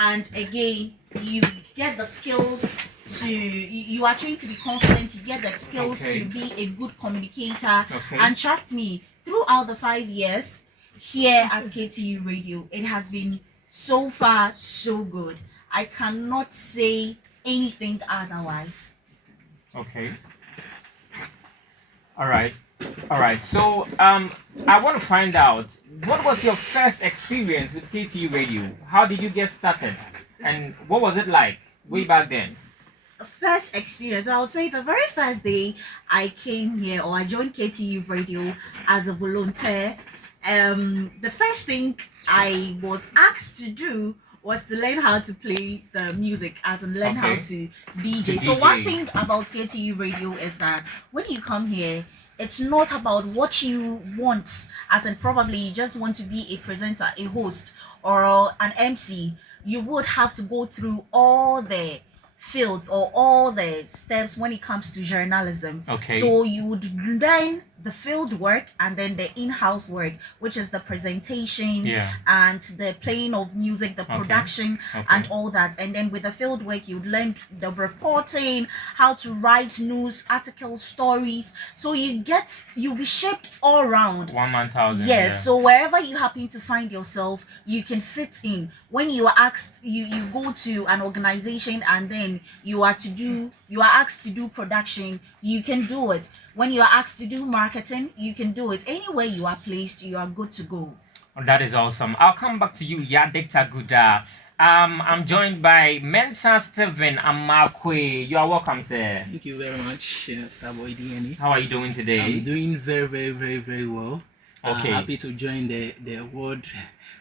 and again you get the skills to you are trained to be confident, you get the skills to be a good communicator. And trust me, throughout the 5 years here at KTU Radio, it has been so far so good. I cannot say anything otherwise. Okay. All right. So I want to find out, what was your first experience with KTU Radio? How did you get started, and what was it like way back then? First experience, I would say the very first day I came here, or I joined KTU Radio as a volunteer, the first thing I was asked to do was to learn how to play the music, as in learn how to DJ. So one thing about KTU Radio is that when you come here, it's not about what you want, as in probably you just want to be a presenter, a host, or an MC. You would have to go through all the fields or all the steps when it comes to journalism. So you would learn the field work and then the in-house work, which is the presentation and the playing of music, the production and all that. And then with the field work, you'd learn the reporting, how to write news, articles, stories. So you'll be shaped all around. 1,000. Yes. So wherever you happen to find yourself, you can fit in. When you are asked, you go to an organization and then you are asked to do production, you can do it. When you are asked to do marketing, you can do it. Anywhere you are placed, you are good to go. Oh, that is awesome. I'll come back to you, Yadekta Guda. I'm joined by Mensa Steven Amakwe. You are welcome, sir. Thank you very much, Starboy DNA. How are you doing today? I'm doing very, very, very, very well. Happy to join the World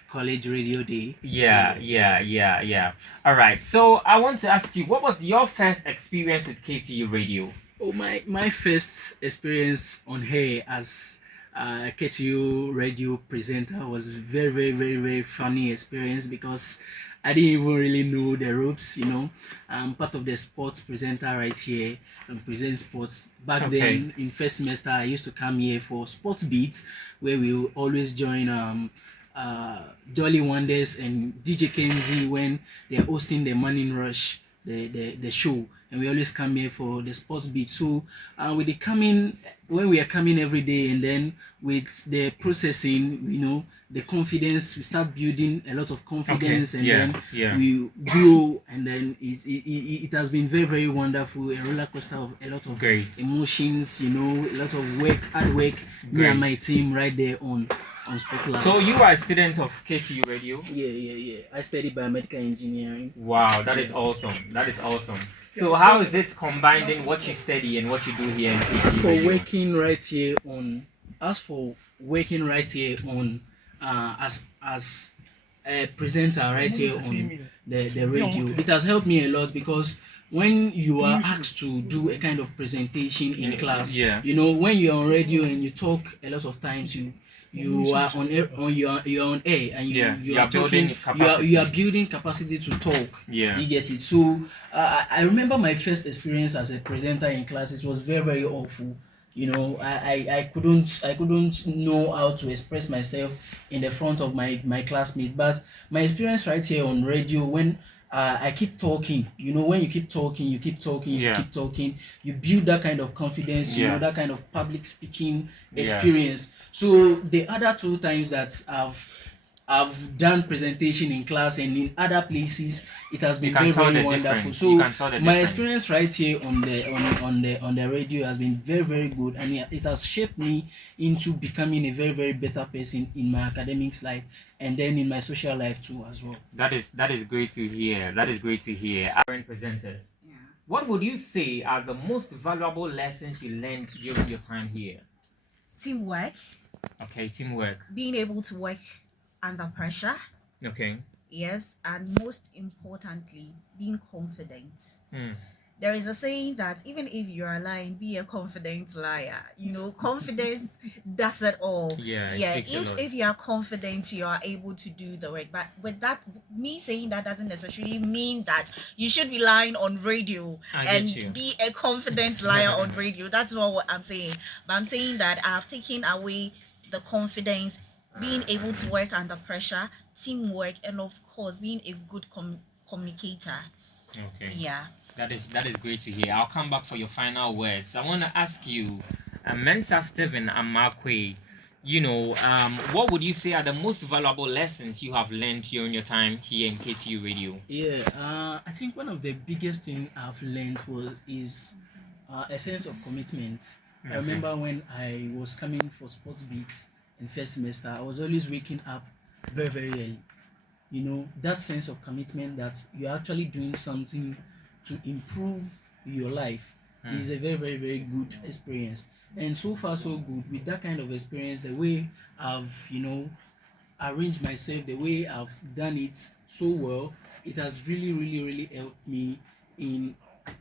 College Radio Day. Yeah. All right. So I want to ask you, what was your first experience with KTU Radio? Oh, my first experience on here as a KTU radio presenter was very, very, very, very funny experience, because I didn't even really know the ropes. I'm part of the sports presenter right here and present sports. Back then in first semester, I used to come here for sports beats, where we will always join Jolly Wonders and DJ KMZ when they're hosting the Morning Rush, the show, and we always come here for the sports beat. So when we are coming every day, and then with the processing, the confidence, we start building a lot of confidence, and then we grow, and then it has been very, very wonderful, a roller coaster of a lot of emotions, a lot of hard work. Me and my team right there on Spotlight. So you are a student of KTU Radio? Yeah. I studied biomedical engineering. Wow, that is awesome. So how is it combining what you study and what you do here in KTU? As for working right here on as a presenter right here on the radio, it has helped me a lot, because when you are asked to do a kind of presentation in class, when you're on radio and you talk, a lot of times you are on air, you're on air, and you are talking, you are building capacity to talk. You get it. So I remember my first experience as a presenter in class. It was very, very awful. I couldn't know how to express myself in the front of my classmates. But my experience right here on radio, when I keep talking, when you keep talking, you keep talking, you build that kind of confidence, that kind of public speaking experience. So the other 2 times that I've done presentation in class and in other places, it has been very, very wonderful. So my experience right here on the radio has been very, very good, and it has shaped me into becoming a very, very better person in my academics life, and then in my social life too as well. That is great to hear. Current presenters, what would you say are the most valuable lessons you learned during your time here? Teamwork. Teamwork. Being able to work under pressure. Yes, and most importantly, being confident. There is a saying that even if you're lying, be a confident liar. Confidence does it all. If you are confident, you are able to do the work. But with that, me saying that doesn't necessarily mean that you should be lying on radio and be a confident liar on radio. That's not what I'm saying. But I'm saying that I've taken away the confidence, being able to work under pressure, teamwork, and of course being a good communicator. Okay. Yeah. That is great to hear. I'll come back for your final words. I want to ask you, Mensa Stephen and Markwe, what would you say are the most valuable lessons you have learned during your time here in KTU Radio? Yeah, I think one of the biggest thing I've learned is a sense of commitment. I remember when I was coming for sports beats in first semester, I was always waking up very, very early. That sense of commitment that you're actually doing something to improve your life is a very, very, very good experience. And so far, so good. With that kind of experience, the way I've, arranged myself, the way I've done it so well, it has really, really, really helped me in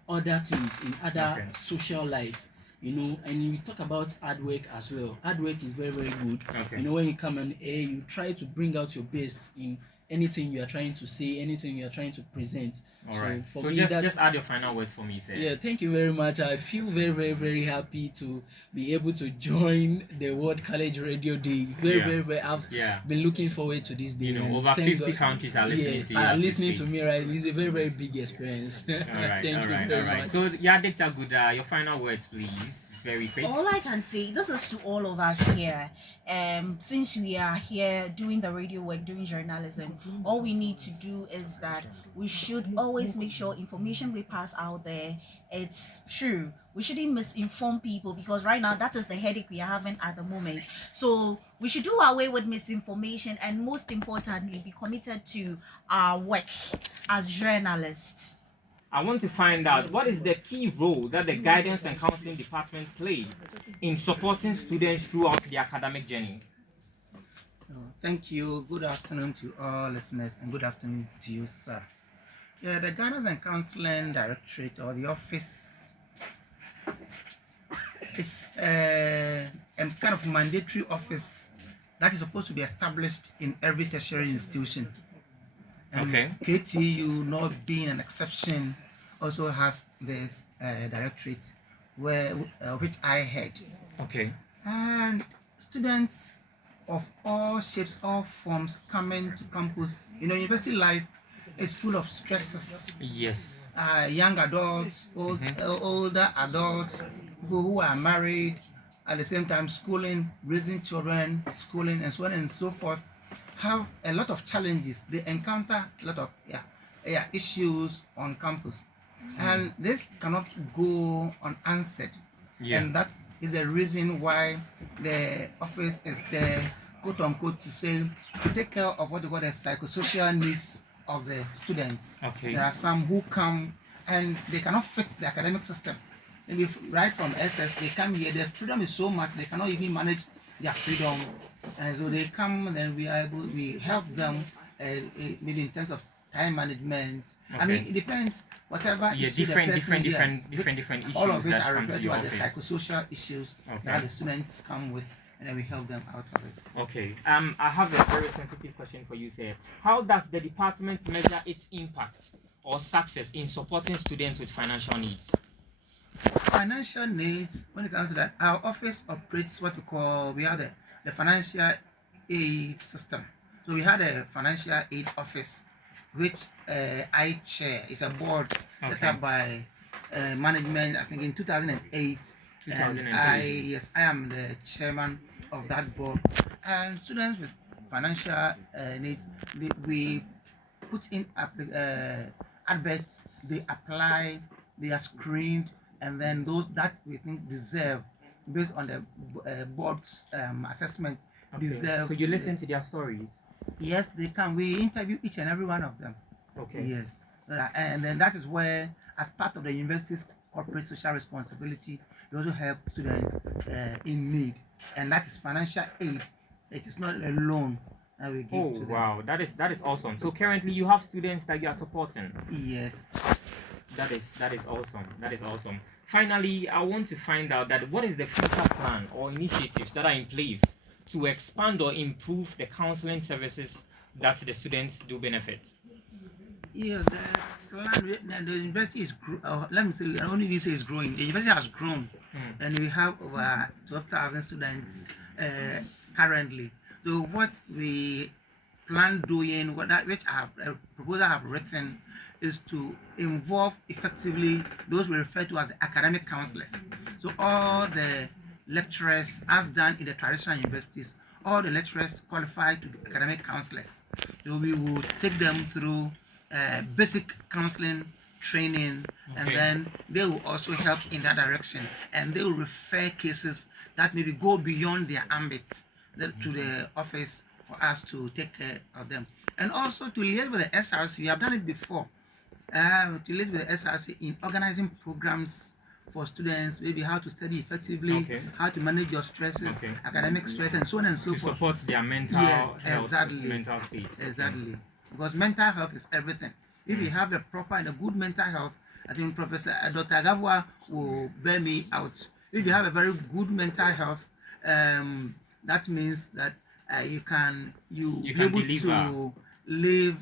other things, in other social life. And we talk about hard work as well. Hard work is very, very good. When you come on air, you try to bring out your best in anything you are trying to say, anything you are trying to present. All right. For so me, just add your final words for me, sir. Yeah, thank you very much. I feel very, very, very happy to be able to join the World College Radio Day. Very, very, very. I've been looking forward to this day. Over 50 counties are listening to you. Are listening to me, right? It's a very, very big experience. All right. Thank you very much. So, Dr. Guda, your final words, please. Very quick. All I can say, this is to all of us here. Since we are here doing the radio work, doing journalism, all we need to do is that we should always make sure information we pass out there, it's true. We shouldn't misinform people, because right now that is the headache we are having at the moment. So we should do away with misinformation, and most importantly, be committed to our work as journalists. I want to find out what is the key role that the guidance and counseling department play in supporting students throughout the academic journey. Thank you. Good afternoon to all listeners, and good afternoon to you, sir. Yeah, the Guidance and Counseling Directorate, or the office, is a kind of mandatory office that is supposed to be established in every tertiary institution. KTU, not being an exception, also has this directorate which I head. And students of all shapes, all forms coming to campus. University life is full of stresses. Yes. Young adults, older adults, people who are married, at the same time schooling, raising children, schooling, and so on and so forth, have a lot of challenges. They encounter a lot of issues on campus, and this cannot go unanswered. And that is the reason why the office is there, quote unquote, to take care of what they call the psychosocial needs of the students. There are some who come and they cannot fit the academic system. Maybe right from SS, they come here, their freedom is so much, they cannot even manage their freedom. And so they come, and then we help them, maybe in terms of time management. I mean, it depends, whatever issue different the person different issues. all of it that are come to referred to your as the office. psychosocial issues that the students come with, and then we help them out of it. I have a very sensitive question for you, sir. How does the department measure its impact or success in supporting students with financial needs? Financial needs, when it comes to that, our office operates what we have the financial aid system. So we had a financial aid office, which I chair. It's a board set up by management, I think in 2008. And I am the chairman of that board. And students with financial needs, we put in adverts, they apply, they are screened, and then those that we think deserve, based on the board's assessment, deserve. So you listen to their stories? Yes, they can. We interview each and every one of them. Yes. And then that is where, as part of the university's corporate social responsibility, we also help students in need. And that is financial aid. It is not a loan that we give to them. Wow, that is awesome. So currently you have students that you are supporting? Yes. That is awesome. That is awesome. Finally, I want to find out that what is the future plan or initiatives that are in place to expand or improve the counseling services that the students do benefit? Yes, the plan, the university is, let me say, I don't even say it's growing. The university has grown, and we have over 12,000 students currently. So what we plan doing, which I have a proposal I have written, is to involve effectively those we refer to as academic counselors. So all the lecturers, as done in the traditional universities, all the lecturers qualified to be academic counselors. So we will take them through basic counseling training, and then they will also help in that direction, and they will refer cases that maybe go beyond their ambit to the office for us to take care of them. And also to liaise with the SRC, we have done it before, to liaise with the SRC in organizing programs for students, maybe how to study effectively, how to manage your stresses, academic stress, and so on and so forth. To support their mental health, mental state. Exactly. Because mental health is everything. If you have a proper and a good mental health, I think Professor Dr. Agavua will bear me out. If you have a very good mental health, that means that you can be able to live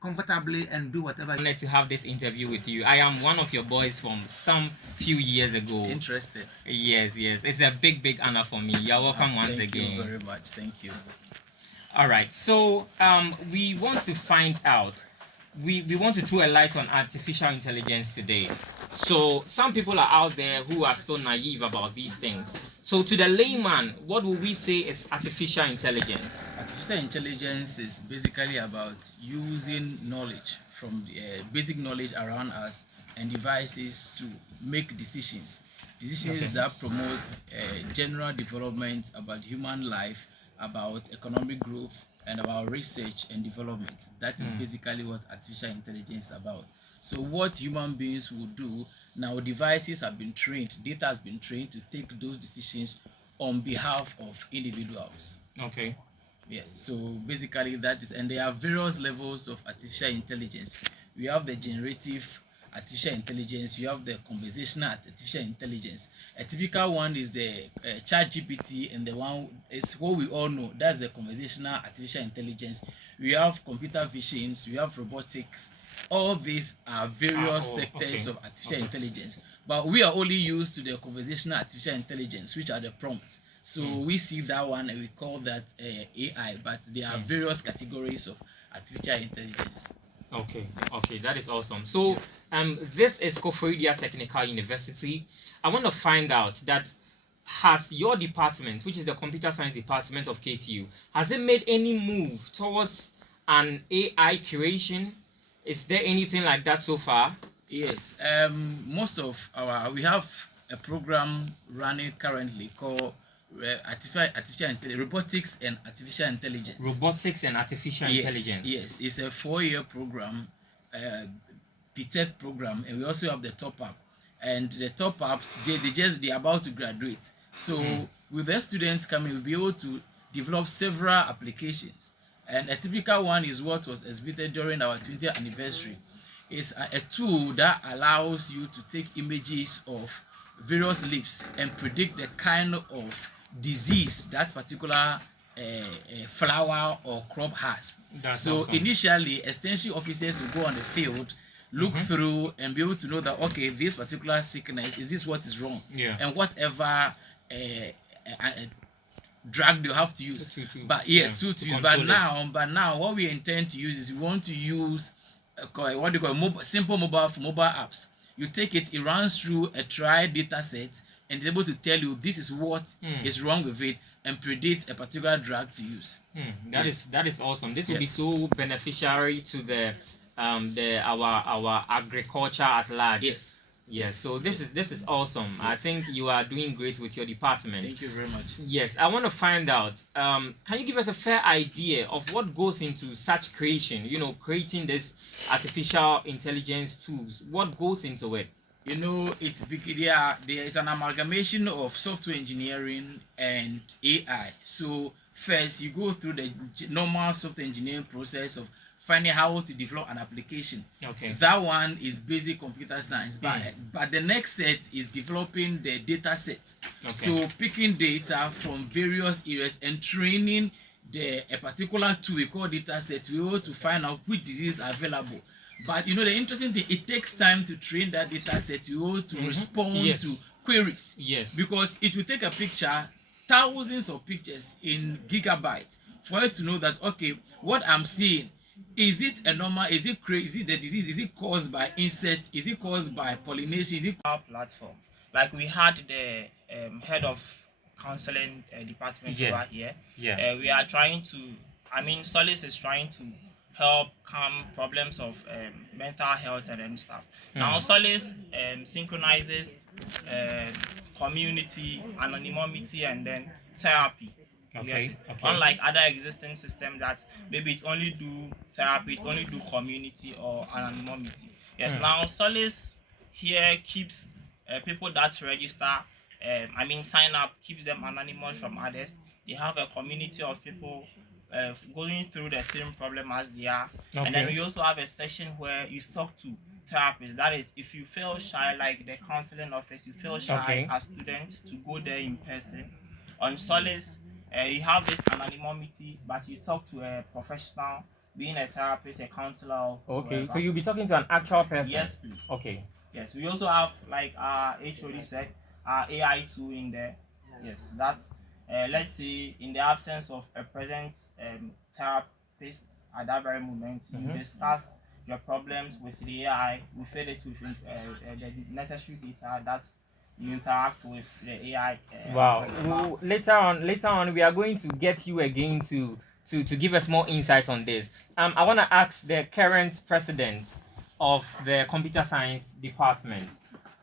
comfortably and do whatever. I wanted to have this interview with you. I am one of your boys from some few years ago. Interested. Yes. It's a big honor for me. You're welcome once again. Thank you very much. Thank you. All right. So we want to find out. We want to throw a light on artificial intelligence today. So some people are out there who are so naive about these things. So to the layman, what would we say is artificial intelligence? Artificial intelligence is basically about using knowledge from basic knowledge around us and devices to make decisions that promote general development about human life, about economic growth, and about research and development. That is basically what artificial intelligence is about. So what human beings will do, now devices have been trained, data has been trained to take those decisions on behalf of individuals. Okay. Yes, so basically that is, and there are various levels of artificial intelligence. We have the generative artificial intelligence, we have the conversational artificial intelligence. A typical one is the ChatGPT, and the one is what we all know, that's the conversational artificial intelligence. We have computer visions, we have robotics. All these are various sectors of artificial intelligence, but we are only used to the conversational artificial intelligence, which are the prompts. So we see that one and we call that AI, but there are various categories of artificial intelligence. Okay, that is awesome. So this is Koforidua Technical University. I want to find out that has your department, which is the computer science department of KTU, has it made any move towards an AI creation? Is there anything like that so far? Yes, most of we have a program running currently called robotics and artificial intelligence. Robotics and artificial intelligence. Yes, it's a 4-year program, PTech program, and we also have the top up. And the top ups, they're about to graduate. So with the students coming, we'll be able to develop several applications. And a typical one is what was exhibited during our 20th anniversary. It's a tool that allows you to take images of various leaves and predict the kind of disease that particular flower or crop has. That's so awesome. Initially, extension officers will go on the field, look through and be able to know that, okay, this particular sickness, is this what is wrong? Yeah. And whatever drug they have to use. To use. But now what we intend to use is we want to use what they call simple mobile apps. You take it, it runs through a trial data set and is able to tell you this is what is wrong with it and predict a particular drug to use. That is awesome. This will be so beneficiary to the our agriculture at large. Yes, so this is awesome. I think you are doing great with your department. Thank you very much. Yes, I want to find out, can you give us a fair idea of what goes into such creation, creating this artificial intelligence tools? What goes into it? There is an amalgamation of software engineering and AI. So first you go through the normal software engineering process of finding how to develop an application. Okay. That one is basic computer science. But the next set is developing the data set. Okay. So picking data from various areas and training a particular tool we call data set. We want to find out which diseases are available. But the interesting thing, it takes time to train that data set. You want to respond to queries. Yes. Because it will take a picture, thousands of pictures in gigabytes, for you to know that, okay, what I'm seeing, is it a normal, is it crazy, is it the disease, is it caused by insects, is it caused by pollination, is it our platform. Like we had the head of counseling department Yeah. over here. Yeah. We are trying to, I mean, Solace is trying to help calm problems of mental health and stuff. Now Solace synchronizes community, anonymity, and then therapy. Okay. Okay. Unlike other existing systems that maybe it only do therapy, it only do community or anonymity. Yes. Now Solace here keeps people that register, I mean sign up, keeps them anonymous from others. They have a community of people going through the same problem as they are. Okay. And then we also have a session where you talk to therapists. That is, if you feel shy, like the counseling office, you feel shy as students to go there in person. On Solace, you have this anonymity, but you talk to a professional, being a therapist, a counselor. Or Okay. whoever. So you'll be talking to an actual person. Yes, please. Okay. Yes, we also have, like HOD said, AI tool in there. Yes, that's let's say in the absence of a present therapist at that very moment, you discuss your problems with the AI. We feed it with the necessary data that you interact with the AI. Wow. Later on, we are going to get you again to give us more insights on this. I want to ask the current president of the computer science department.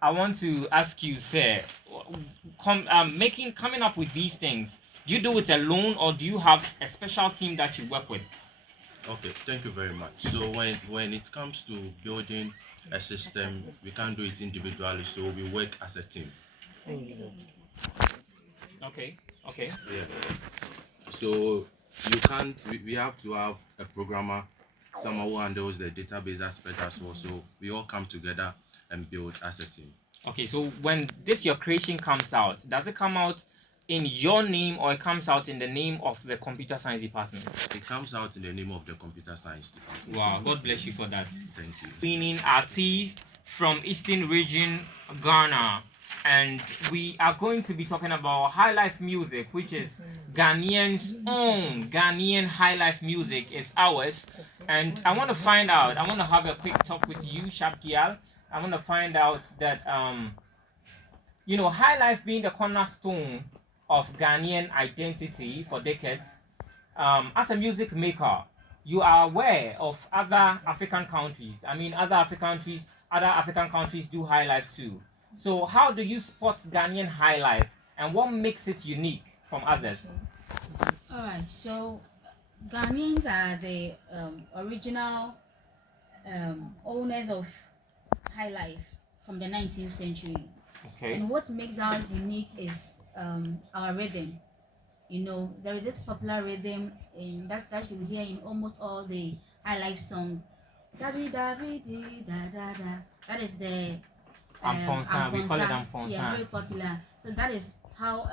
I want to ask you, sir, coming up with these things. Do you do it alone, or do you have a special team that you work with? Okay, thank you very much. So when it comes to building a system, we can't do it individually, so we work as a team. Okay. Yeah. So you can't. We have to have a programmer, someone who handles the database aspect as well. So we all come together and build as a team. Okay. So when your creation comes out, does it come out in your name, or it comes out in the name of the computer science department? It comes out in the name of the computer science department. Wow, God bless you for that. Thank you. Meaning artists from Eastern Region, Ghana, and we are going to be talking about high life music, which is Ghanaians' own. Ghanaian high life music is ours, and I want to have a quick talk with you, Shabkial. I want to find out that high life being the cornerstone of Ghanaian identity for decades. As a music maker, you are aware of other African countries. I mean, other African countries do high life too. So how do you spot Ghanaian high life, and what makes it unique from others? All right, so Ghanaians are the original owners of high life from the 19th century. Okay. And what makes ours unique is our rhythm. There is this popular rhythm in that you hear in almost all the high life songs. That is the Amponsa. We call it Amponsa. Yeah, very popular. So that is how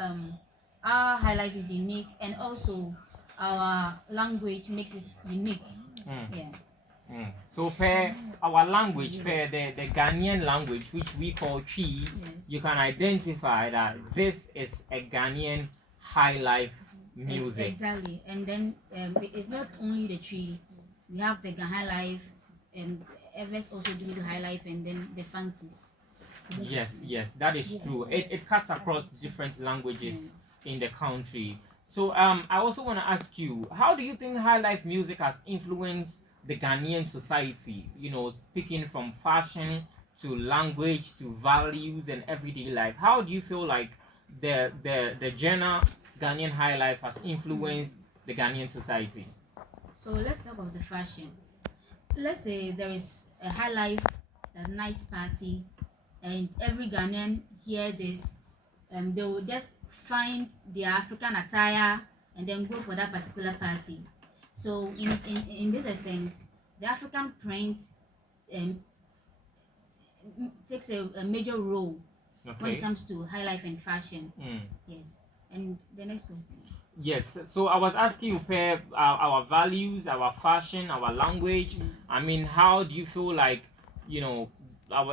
our high life is unique, and also our language makes it unique. Yeah. So per our language, per the Ghanaian language, which we call Chi, Yes. you can identify that this is a Ghanaian high life music. Exactly. And then it's not only the tree. We have the high life, and Evers also do the high life, and then the fancies. Yes, that is true. It cuts across different languages in the country. So I also want to ask you, how do you think high life music has influenced the Ghanaian society? Speaking from fashion to language to values and everyday life. How do you feel like the genre Ghanaian high life has influenced the Ghanaian society? So let's talk about the fashion. Let's say there is a high life, a night party, and every Ghanaian hear this, they will just find their African attire and then go for that particular party. So in this essence, the African print takes a major role when it comes to high life and fashion. Yes. And the next question. Yes, so I was asking you, per our values, our fashion, our language. I mean, how do you feel like,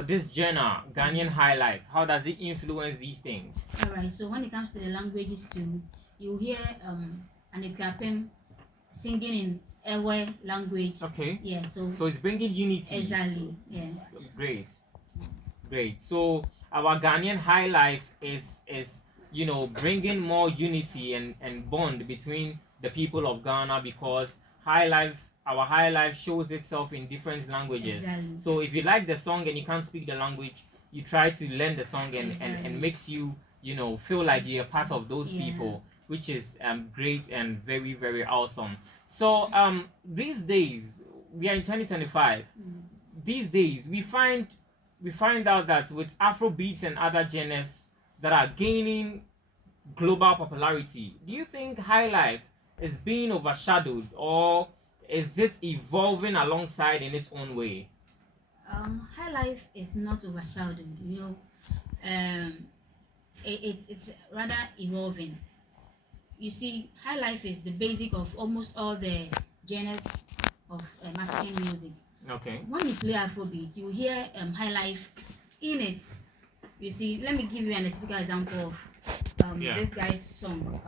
this genre, Ghanaian high life, how does it influence these things? All right, so when it comes to the languages too, you hear an Ekapem singing in Ewe language. Okay. Yeah, so it's bringing unity. exactly. Yeah. Great. So our Ghanaian high life is bringing more unity and bond between the people of Ghana, because our high life shows itself in different languages. Exactly. So if you like the song and you can't speak the language, you try to learn the song and makes you feel like you're part of those people, which is great and very, very awesome. So these days we are in 2025. These days we find out that with Afro beats and other genres that are gaining global popularity, do you think high life is being overshadowed, or is it evolving alongside in its own way? High life is not overshadowed. It's rather evolving. You see, high life is the basic of almost all the genres of African music. Okay. When you play Afrobeat, you hear high life in it. You see, let me give you a typical example of this guy's song,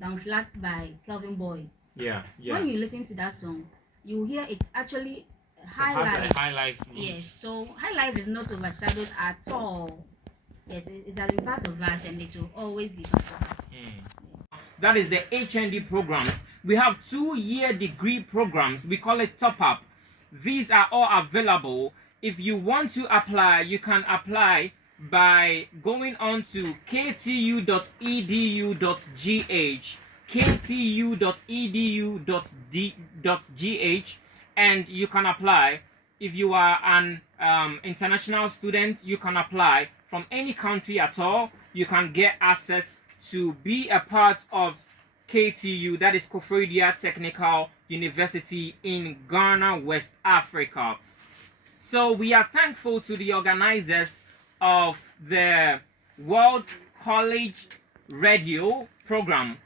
Down Flat by Kelvin Boy. Yeah. When you listen to that song, you hear it's actually high life. High life. Yes, so high life is not overshadowed at all. Yes, it has been part of us, and it will always be part of us. That is the HND programs. We have 2-year degree programs. We call it top up. These are all available. If you want to apply, you can apply by going on to ktu.edu.gh, ktu.edu.gh, and you can apply. If you are an international student, you can apply from any country at all. You can get access to be a part of KTU, that is Koforidua Technical University in Ghana, West Africa. So we are thankful to the organizers of the World College Radio program.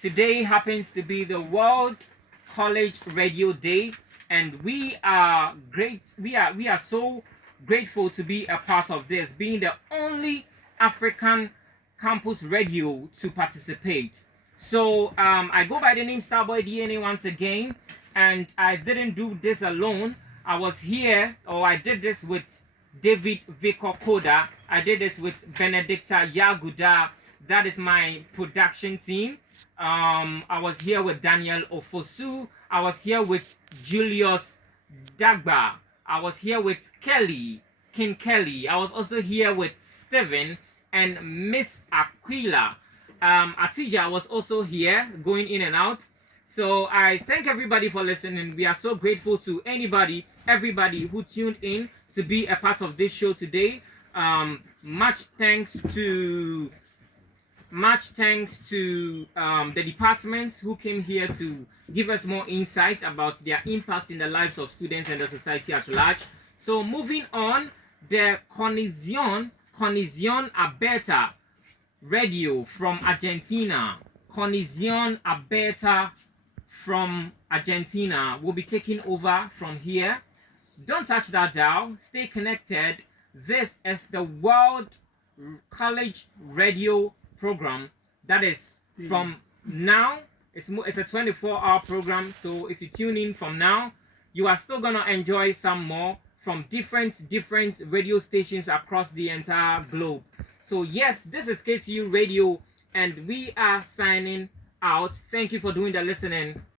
Today happens to be the World College Radio Day, and we are so grateful to be a part of this, being the only African campus radio to participate. So I go by the name Starboy DNA once again, and I didn't do this alone. I did this with David Vikokoda. I did this with Benedicta Yaguda. That is my production team. I was here with Daniel Ofosu. I was here with Julius Dagba. I was here with King Kelly. I was also here with Steven and Miss Aquila. Atija was also here, going in and out. So I thank everybody for listening. We are so grateful to everybody who tuned in to be a part of this show today. Much thanks to the departments who came here to give us more insight about their impact in the lives of students and the society at large. So moving on, the Condición Aberta Radio from Argentina. Condición Aberta from Argentina will be taking over from here. Don't touch that dial. Stay connected. This is the World College Radio program. That is from now. It's a 24-hour program. So if you tune in from now, you are still gonna enjoy some more from different radio stations across the entire globe. So yes, this is KTU Radio, and we are signing out. Thank you for doing the listening.